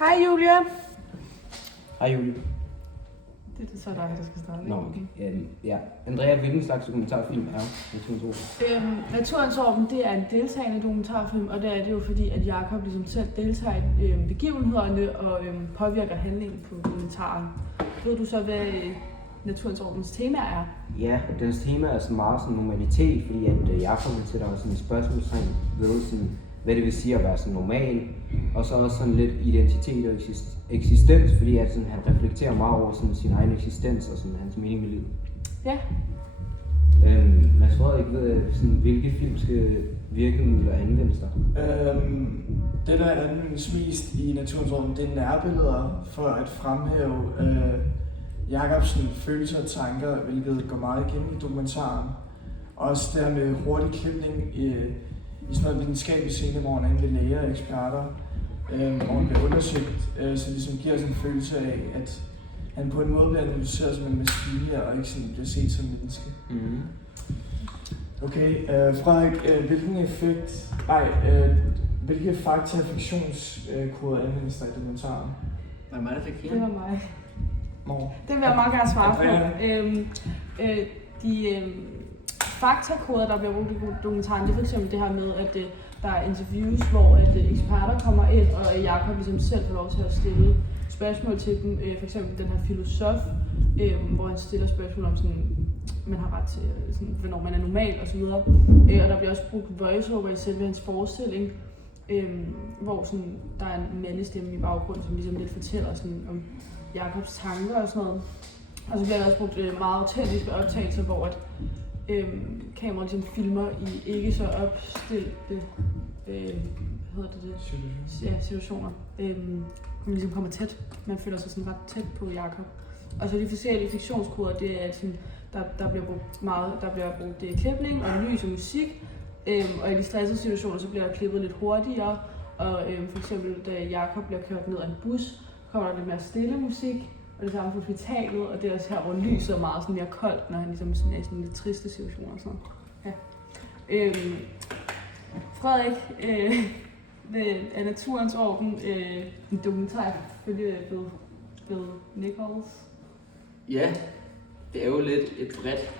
Hej Julia. Hej Julie. Det er så dig, der skal starte. Nå, okay. Ja. Andrea, hvilken slags dokumentarfilm er Naturens Orden? Naturens Orden, det er en deltagende dokumentarfilm, og det er det jo fordi, at Jakob ligesom selv deltager i begivenhederne og påvirker handlingen på dokumentaren. Ved du så, hvad Naturens Ordens tema er? Ja, dens tema er sådan meget sådan normalitet, fordi at Jakob sætter sådan et spørgsmålstegn ved, sådan, hvad det vil sige at være sådan normal, og så også sådan lidt identitet og eksistens, fordi at sådan, han reflekterer meget over sådan, sin egen eksistens og sådan, hans mening med livet. Ja. Mads Frederik ved, sådan, hvilke filmske virkemidler anvendes der? Det, der anvendes mest i Naturens Orden, det er nærbilleder for at fremhæve Jakobs følelser og tanker, hvilket går meget igennem i dokumentaren. Også det her med hurtig klipning i sådan noget videnskabelig scene, hvor han er ved læger og eksperter, hvor han bliver undersøgt, så det ligesom giver sådan en følelse af, at han på en måde bliver analyseret som en maskine, og ikke sådan bliver set som menneske. Mm-hmm. Okay, Frederik, hvilke fakta- og fiktionskoder anvendes der i dokumentaren? Var det mig, der fik kigge? Det var mig. Hvor? Den vil jeg meget gerne svare på. De faktakoder, der bliver brugt i dokumentaren, det er f.eks. det her med, at der er interviews, hvor eksperter kommer ind, og Jakob ligesom selv får lov til at stille spørgsmål til dem. F.eks. den her filosof, hvor han stiller spørgsmål om, sådan, man har ret til, sådan, hvornår man er normal osv. Og der bliver også brugt voiceover i selve hans forestilling, hvor sådan, der er en mandestemme i baggrunden, som ligesom lidt fortæller sådan, om Jakobs tanker og sådan noget. Og så bliver der også brugt meget autentiske optagelser, hvor at kameraet ligesom filmer i ikke så opstilte situationer. Man ligesom kommer tæt. Man føler sig sådan ret tæt på Jakob. Og så de forskellige fiktionskoder, det er sådan, der bliver brugt meget, der bliver brugt klipning og lys og musik. Og i de stressede situationer, så bliver der klippet lidt hurtigere. Og for eksempel, da Jakob bliver kørt ned af en bus, kommer der lidt mere stille musik. Og det samme på hospitalet, og det er også her, hvor lyset er meget sådan mere koldt, når han ligesom sådan er i sådan lidt triste situationer og sådan noget. Ja. Frederik, af Naturens Orden, en dokumentar følge ved Nichols. Ja, det er jo lidt et bredt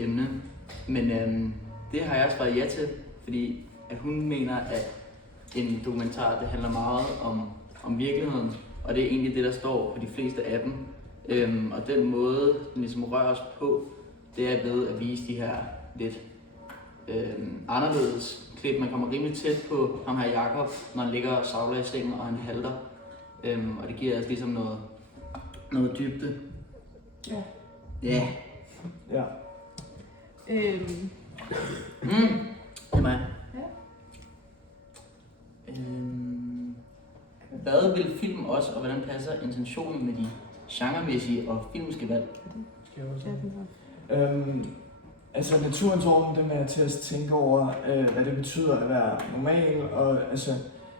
emne, men det har jeg svaret ja til, fordi at hun mener, at en dokumentar, det handler meget om virkeligheden, og det er egentlig det, der står på de fleste af dem. Og den måde, den ligesom rører os på, det er ved at vise de her lidt anderledes klip. Man kommer rimelig tæt på ham her Jakob, når han ligger og savler i sengen, og han halter. Og det giver altså ligesom noget dybde. Ja. Ja. Ja. Det er mig. Ja. Hvad vil film også, og hvordan passer intentionen med de genremæssige og filmiske valg? Altså Naturens Orden, den er til at tænke over, hvad det betyder at være normal, og altså,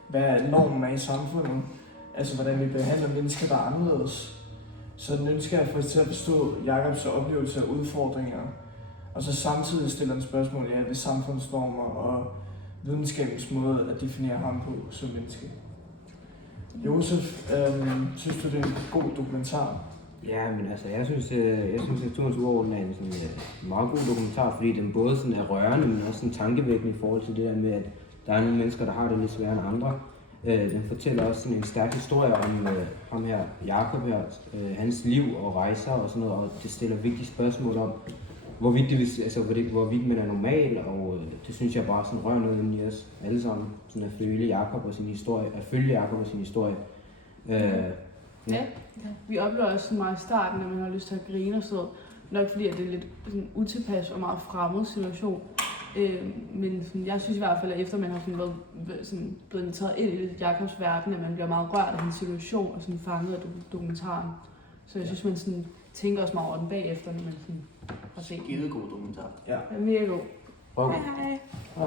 hvad normen er i samfundet. Altså, hvordan vi behandler mennesker, der er anderledes. Så den ønsker jeg til at forstå Jakobs oplevelse af udfordringer, og så samtidig stiller en spørgsmål ved samfundsnormer og videnskabens måde at definere ham på som menneske. Josef, synes du, det er en god dokumentar? Ja, men altså, jeg synes Naturens Orden er en sådan, meget god dokumentar, fordi den både sådan er rørende, men også sådan tankevækkende i forhold til det der med, at der er nogle mennesker, der har det lidt sværere end andre. Den fortæller også sådan en stærk historie om ham her, Jakob her, hans liv og rejser og sådan noget, og det stiller vigtige spørgsmål om, hvorvidt man er normal, og det synes jeg bare sådan rører noget ind i os alle sammen, sådan at følge Jakob og sin historie, Ja. Vi oplever også sådan meget i starten, at man har lyst til at grine og sådan noget. Nok fordi, at det er lidt sådan utilpas og meget fremmed situation. Men sådan, jeg synes i hvert fald, at efter man har sådan blevet inviteret ind i Jakobs verden, at man bliver meget rørt af hans situation og sådan fanget af dokumentaren. Så jeg synes, man sådan tænker også meget over den bagefter, når man sådan har set den. Skidegod dokumentar. Ja. Det er mega god. Okay. Hej hej. Ja.